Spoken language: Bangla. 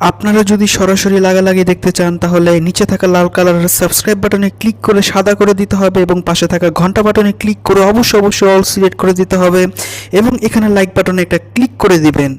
আপনারা যদি সরাসরি লাগালাগি দেখতে চান তাহলে নিচে থাকা লাল কালারের সাবস্ক্রাইব বাটনে ক্লিক করে সাদা করে দিতে হবে এবং পাশে থাকা ঘন্টা বাটনে ক্লিক করে অবশ্যই অল সিলেক্ট করে দিতে হবে এবং এখানে লাইক বাটনে একটা ক্লিক করে দিবেন।